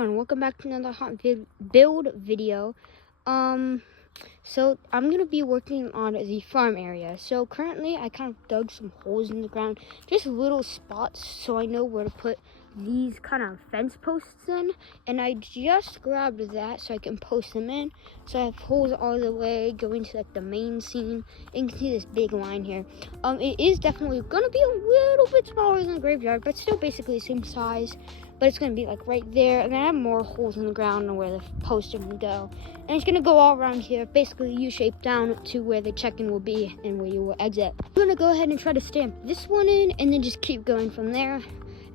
everyone, welcome back to another build video. So I'm gonna be working on the farm area. So currently I kind of dug some holes in the ground, just little spots, so I know where to put these kind of fence posts in, and I just grabbed that so I can post them in. So I have holes all the way going to like the main scene, and you can see this big line here. It is definitely gonna be a little bit smaller than the graveyard, but still basically the same size. But it's gonna be like right there, and then I have more holes in the ground where the posts are gonna go, and it's gonna go all around here, basically U-shaped down to where the check-in will be and where you will exit. I'm gonna go ahead and try to stamp this one in, and then just keep going from there.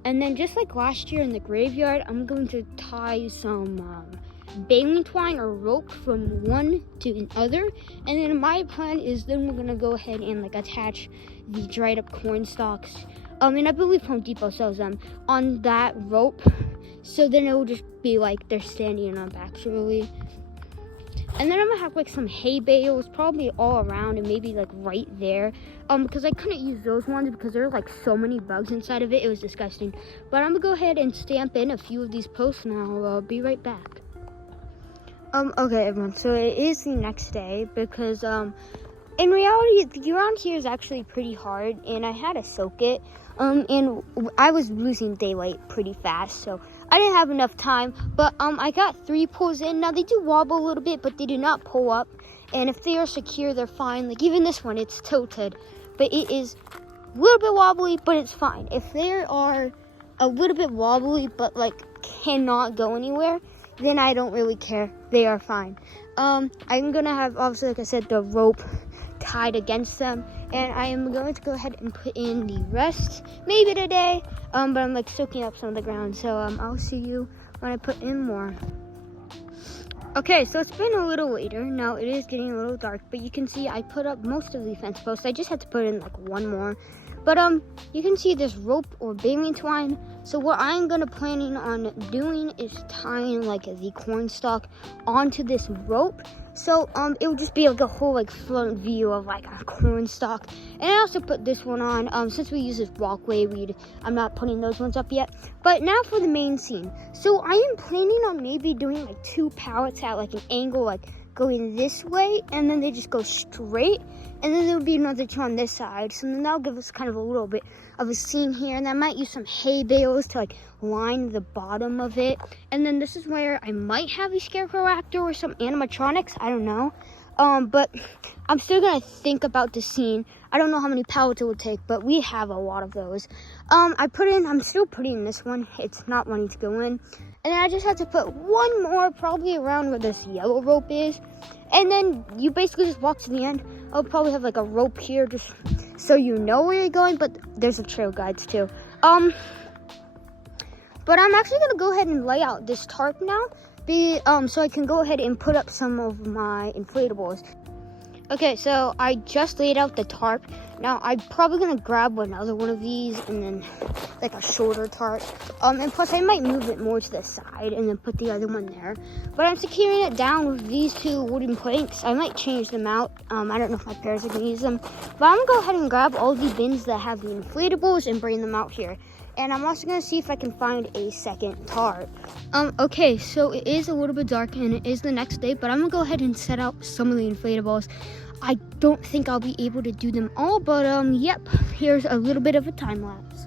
And then just like last year in the graveyard, I'm going to tie some baling twine or rope from one to the other. And then my plan is then we're gonna go ahead and like attach the dried up corn stalks. And I believe Home Depot sells them on that rope. So then it will just be like they're standing up actually. And then I'm gonna have like some hay bales probably all around and maybe like right there. Because I couldn't use those ones because there were like so many bugs inside of it. It was disgusting. But I'm gonna go ahead and stamp in a few of these posts and I'll be right back. Okay everyone, so it is the next day because in reality the ground here is actually pretty hard and I had to soak it. And I was losing daylight pretty fast, so I didn't have enough time, but I got 3 pulls in. Now they do wobble a little bit, but they do not pull up, and if they are secure, they're fine. Like even this one, it's tilted, but it is a little bit wobbly, but it's fine. If they are a little bit wobbly, but like cannot go anywhere, then I don't really care. They are fine. I'm gonna have, obviously, like I said, the rope tied against them, and I am going to go ahead and put in the rest maybe today, but I'm like soaking up some of the ground, so I'll see you when I put in more. Okay, so it's been a little later now. It is getting a little dark, but you can see I put up most of the fence posts. I just had to put in like one more, but you can see this rope or baling twine. So what I'm gonna planning on doing is tying like the corn stalk onto this rope. So it would just be like a whole like front view of like a corn stalk. And I also put this one on since we use this walkway. I'm not putting those ones up yet. But now for the main scene. So I am planning on maybe doing like 2 pallets at like an angle, like going this way, and then they just go straight, and then there will be another 2 on this side. So then that'll give us kind of a little bit of a scene here, and I might use some hay bales to like line the bottom of it. And then this is where I might have a scarecrow actor or some animatronics, I don't know. But I'm still gonna think about the scene. I don't know how many pallets it will take, but we have a lot of those. I'm still putting this one. It's not wanting to go in. And then I just have to put one more probably around where this yellow rope is. And then you basically just walk to the end. I'll probably have like a rope here just so you know where you're going, but there's a trail guides too. But I'm actually gonna go ahead and lay out this tarp now, so I can go ahead and put up some of my inflatables. Okay, so I just laid out the tarp. Now I'm probably gonna grab another one of these and then like a shorter tarp. And plus I might move it more to the side and then put the other one there. But I'm securing it down with these 2 wooden planks. I might change them out. I don't know if my parents are gonna use them. But I'm gonna go ahead and grab all the bins that have the inflatables and bring them out here. And I'm also gonna see if I can find a second tarp. Okay, so it is a little bit dark and it is the next day, but I'm gonna go ahead and set out some of the inflatables. I don't think I'll be able to do them all, but yep, here's a little bit of a time lapse.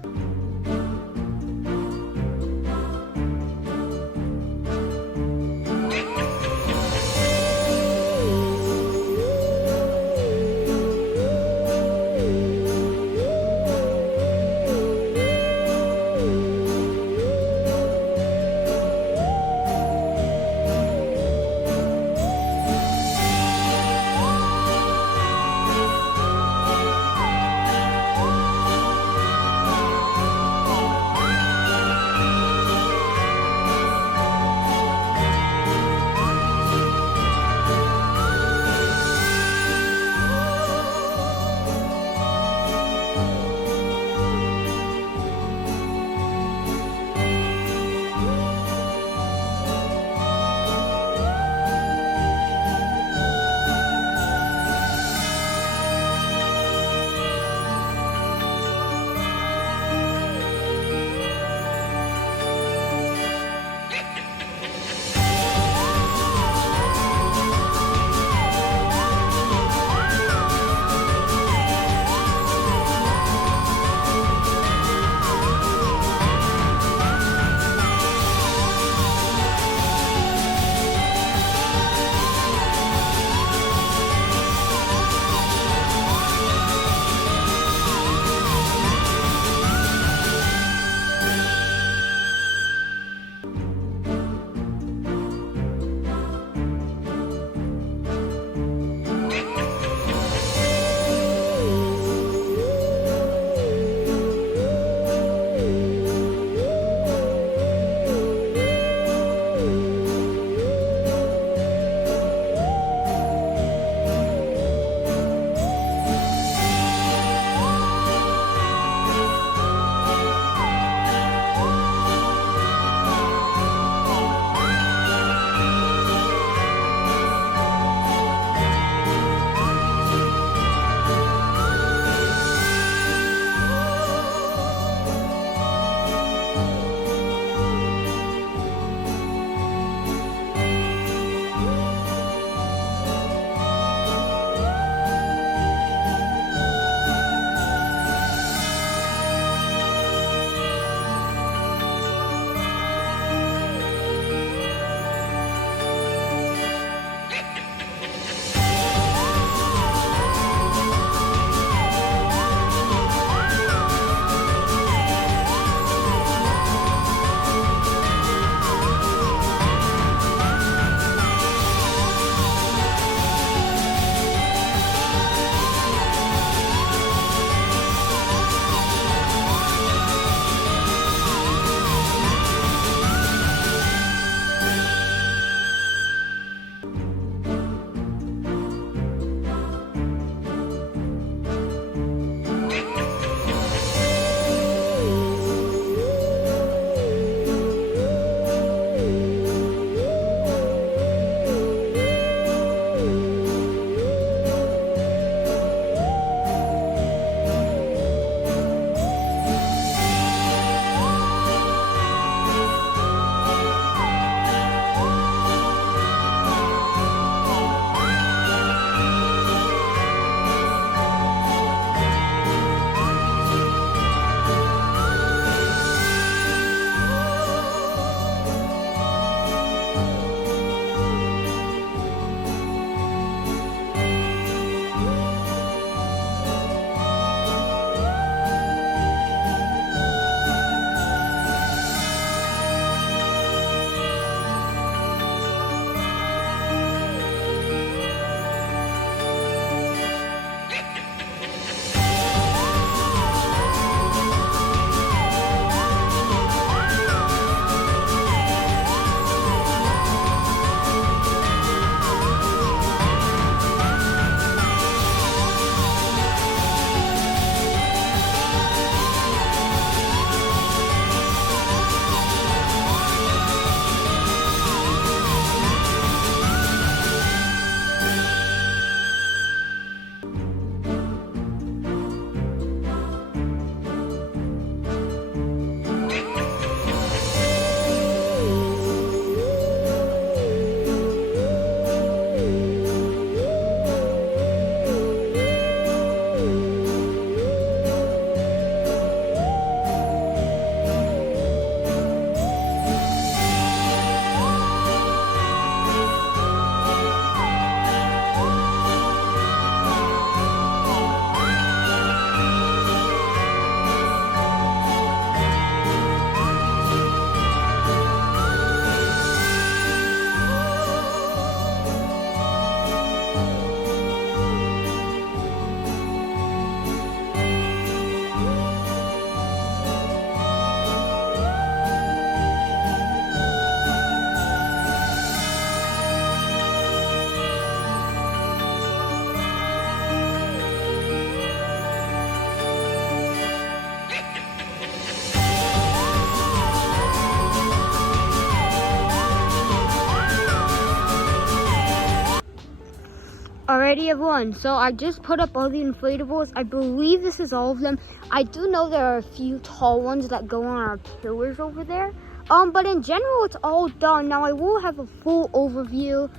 Alrighty everyone, so I just put up all the inflatables. I believe this is all of them. I do know there are a few tall ones that go on our pillars over there. But in general, it's all done. Now I will have a full overview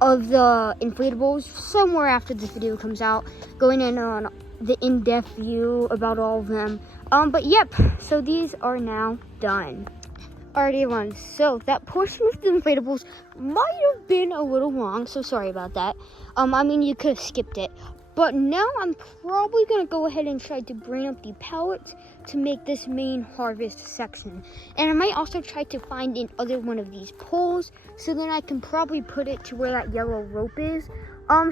of the inflatables somewhere after this video comes out, going in on the in-depth view about all of them. But yep, so these are now done. Alrighty everyone, so that portion of the inflatables might have been a little long, so sorry about that. I mean, you could have skipped it. But now I'm probably going to go ahead and try to bring up the pallets to make this main harvest section. And I might also try to find another one of these poles, so then I can probably put it to where that yellow rope is.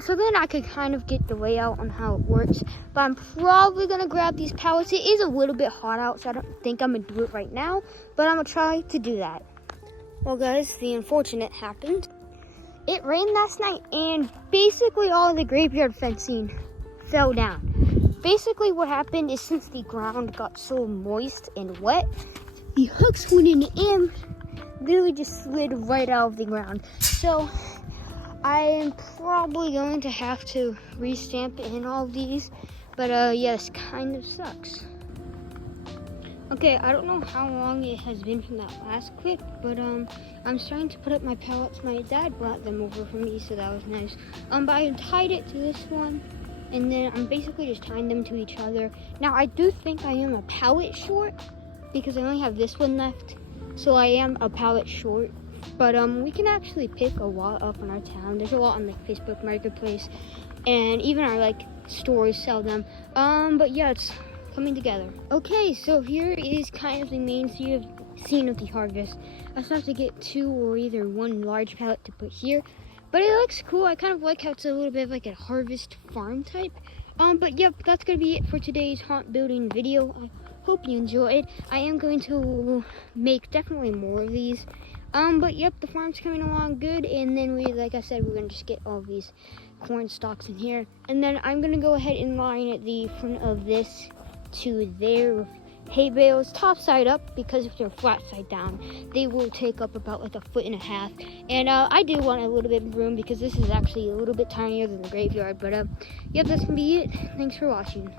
So then I could kind of get the layout on how it works. But I'm probably going to grab these pallets. It is a little bit hot out, so I don't think I'm going to do it right now. But I'm going to try to do that. Well guys, the unfortunate happened. It rained last night and basically all of the graveyard fencing fell down. Basically what happened is since the ground got so moist and wet, the hooks went in and literally just slid right out of the ground. So I am probably going to have to restamp in all of these, but yeah, this kind of sucks. Okay, I don't know how long it has been from that last clip, but I'm starting to put up my pallets. My dad brought them over for me, so that was nice. But I tied it to this one, and then I'm basically just tying them to each other. Now, I do think I am a pallet short, because I only have this one left, so I am a pallet short. But we can actually pick a lot up in our town. There's a lot on the Facebook Marketplace, and even our like stores sell them. But yeah, it's coming together. Okay, so here is kind of the main scene of the harvest. I still have to get two or either one large pallet to put here, but it looks cool. I kind of like how it's a little bit of like a harvest farm type. But yep, that's gonna be it for today's haunt building video. I hope you enjoyed. I am going to make definitely more of these. But yep, the farm's coming along good, and then like I said, we're gonna just get all these corn stalks in here, and then I'm gonna go ahead and line at the front of this to there with hay bales top side up, because if they're flat side down they will take up about like 1.5 feet. And I do want a little bit of room because this is actually a little bit tinier than the graveyard. But yep, that's gonna be it. Thanks for watching.